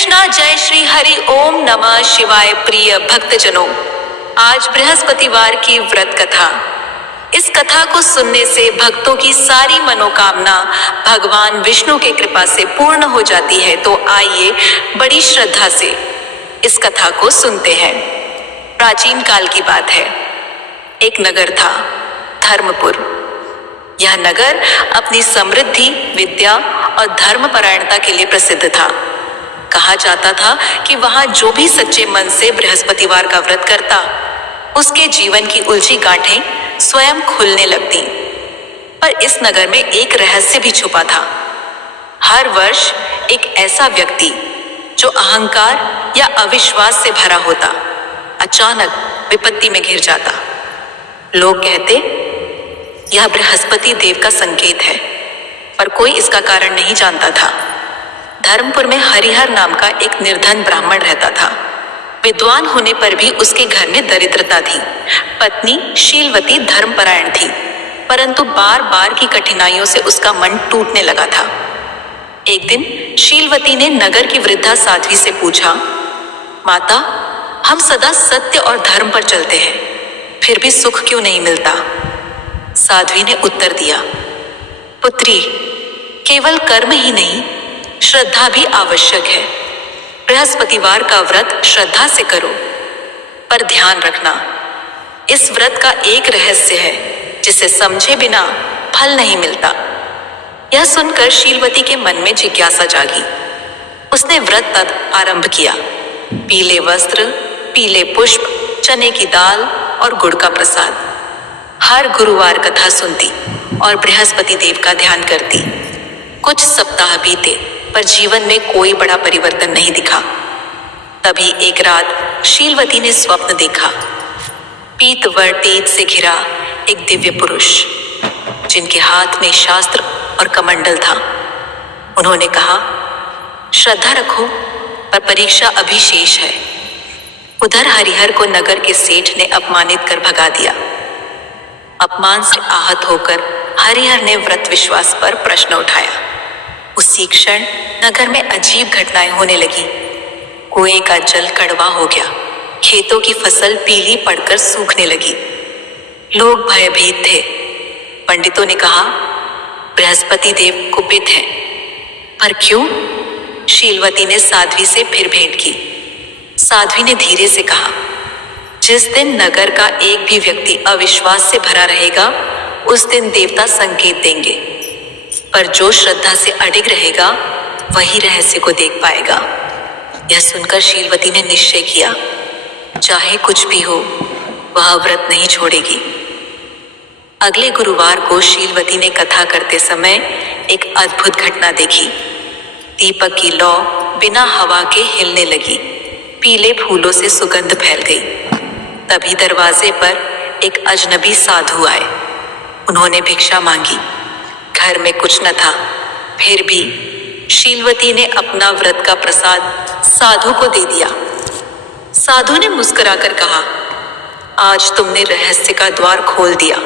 कृष्णा, जय श्री हरि ओम नमः शिवाय। प्रिय भक्तजनों, आज बृहस्पतिवार की व्रत कथा। इस कथा को सुनने से भक्तों की सारी मनोकामना भगवान विष्णु की कृपा से पूर्ण हो जाती है। तो आइए बड़ी श्रद्धा से इस कथा को सुनते हैं। प्राचीन काल की बात है। एक नगर था, धर्मपुर। यह नगर अपनी समृद्धि, विद्या और धर्मपरायणता के लिए प्रसिद्ध था। कहा जाता था कि वहां जो भी सच्चे मन से बृहस्पतिवार का व्रत करता, उसके जीवन की उलझी गांठें स्वयं खुलने लगती। पर इस नगर में एक रहस्य भी छुपा था। हर वर्ष एक ऐसा व्यक्ति जो अहंकार या अविश्वास से भरा होता, अचानक विपत्ति में घिर जाता। लोग कहते, यह बृहस्पति देव का संकेत है, पर कोई इसका कारण नहीं जानता था। धर्मपुर में हरिहर नाम का एक निर्धन ब्राह्मण रहता था। विद्वान होने पर भी उसके घर में दरिद्रता थी। पत्नी शीलवती धर्मपरायण थी, परंतु बार बार की कठिनाइयों से उसका मन टूटने लगा था। एक दिन शीलवती ने नगर की वृद्धा साध्वी से पूछा, माता, हम सदा सत्य और धर्म पर चलते हैं, फिर भी सुख क्यों नहीं मिलता? साध्वी ने उत्तर दिया, पुत्री, केवल कर्म ही नहीं, श्रद्धा भी आवश्यक है। बृहस्पतिवार का व्रत श्रद्धा से करो, पर ध्यान रखना, इस व्रत का एक रहस्य है जिसे समझे बिना फल नहीं मिलता। यह सुनकर शीलवती के मन में जिज्ञासा जागी। उसने व्रत तद आरंभ किया। पीले वस्त्र, पीले पुष्प, चने की दाल और गुड़ का प्रसाद। हर गुरुवार कथा सुनती और बृहस्पति देव का ध्यान करती। कुछ सप्ताह बीते, पर जीवन में कोई बड़ा परिवर्तन नहीं दिखा। तभी एक रात शीलवती ने स्वप्न देखा। पीतवर तेज से घिरा एक दिव्य पुरुष, जिनके हाथ में शास्त्र और कमंडल था। उन्होंने कहा, श्रद्धा रखो, पर परीक्षा अभी शेष है। उधर हरिहर को नगर के सेठ ने अपमानित कर भगा दिया। अपमान से आहत होकर हरिहर ने व्रत विश्वास पर प्रश्न उठाया। उसी क्षण नगर में अजीब घटनाएं होने लगी। कुएं का जल कड़वा हो गया, खेतों की फसल पीली पड़कर सूखने लगी। लोग भयभीत थे। पंडितों ने कहा, बृहस्पति देव कुपित हैं। पर क्यों? शीलवती ने साध्वी से फिर भेंट की। साध्वी ने धीरे से कहा, जिस दिन नगर का एक भी व्यक्ति अविश्वास से भरा रहेगा, उस दिन देवता संकेत देंगे, पर जो श्रद्धा से अडिग रहेगा वही रहस्य को देख पाएगा। यह सुनकर शीलवती ने निश्चय किया, चाहे कुछ भी हो, वह व्रत नहीं छोड़ेगी। अगले गुरुवार को शीलवती ने कथा करते समय एक अद्भुत घटना देखी। दीपक की लौ बिना हवा के हिलने लगी। पीले फूलों से सुगंध फैल गई। तभी दरवाजे पर एक अजनबी साधु आए। उन्होंने भिक्षा मांगी। घर में कुछ न था, फिर भी शीलवती ने अपना व्रत का प्रसाद साधु को दे दिया। साधु ने मुस्कुराकर कहा, आज तुमने रहस्य का द्वार खोल दिया।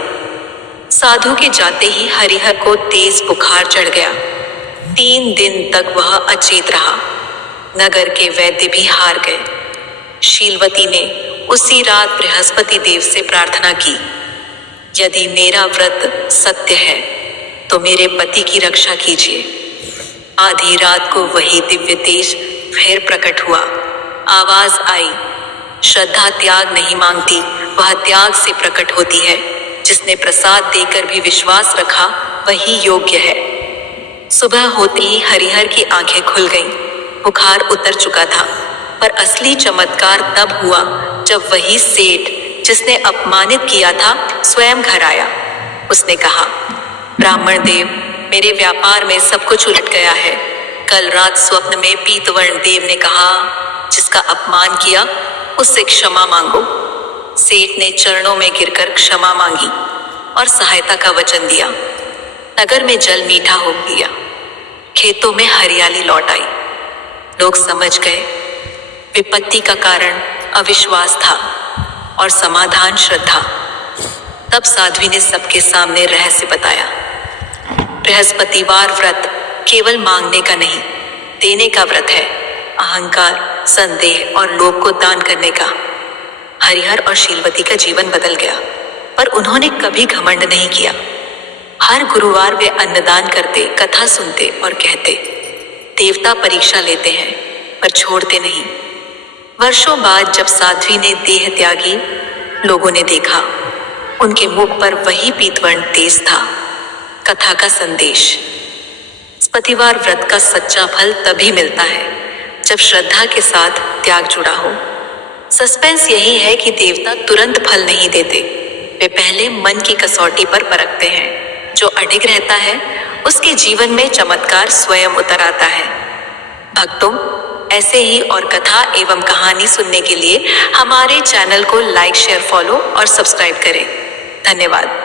साधु के जाते ही हरिहर को तेज बुखार चढ़ गया। 3 दिन तक वह अचेत रहा। नगर के वैद्य भी हार गए। शीलवती ने उसी रात बृहस्पति देव से प्रार्थना की, यदि मेरा व्रत सत्य है तो मेरे पति की रक्षा कीजिए। आधी रात को वही दिव्य तेज फिर प्रकट हुआ। आवाज आई, श्रद्धा त्याग नहीं मांगती, वह त्याग से प्रकट होती है। जिसने प्रसाद देकर भी विश्वास रखा, वही योग्य है। सुबह होते ही हरिहर की आंखें खुल गईं। बुखार उतर चुका था, पर असली चमत्कार तब हुआ जब वही सेठ जिसने अपमानित किया था स्वयं घर आया। उसने कहा, ब्राह्मण देव, मेरे व्यापार में सब कुछ उलट गया है। कल रात स्वप्न में पीतवर्ण देव ने कहा, जिसका अपमान किया उससे क्षमा मांगो। सेठ ने चरणों में गिरकर क्षमा मांगी और सहायता का वचन दिया। नगर में जल मीठा हो गया। खेतों में हरियाली लौट आई। लोग समझ गए, विपत्ति का कारण अविश्वास था और समाधान श्रद्धा। तब साध्वी ने सबके सामने रहस्य बताया। बृहस्पतिवार व्रत केवल मांगने का नहीं, देने का व्रत है। अहंकार, संदेह और लोभ को दान करने का। हरिहर और शीलवती का जीवन बदल गया, पर उन्होंने कभी घमंड नहीं किया। हर गुरुवार वे अन्नदान करते, कथा सुनते और कहते, देवता परीक्षा लेते हैं पर छोड़ते नहीं। वर्षों बाद जब साध्वी ने देह त्यागी, लोगों ने देखा उनके मुख पर वही पीतवर्ण तेज था। कथा का संदेश। पतिवार व्रत का सच्चा फल तभी मिलता है जब श्रद्धा के साथ त्याग जुड़ा हो। सस्पेंस यही है कि देवता तुरंत फल नहीं देते, वे पहले मन की कसौटी पर परखते हैं। जो अडिग रहता है उसके जीवन में चमत्कार स्वयं उतर आता है। भक्तों, ऐसे ही और कथा एवं कहानी सुनने के लिए हमारे चैनल को लाइक, शेयर, फॉलो और सब्सक्राइब करें। धन्यवाद।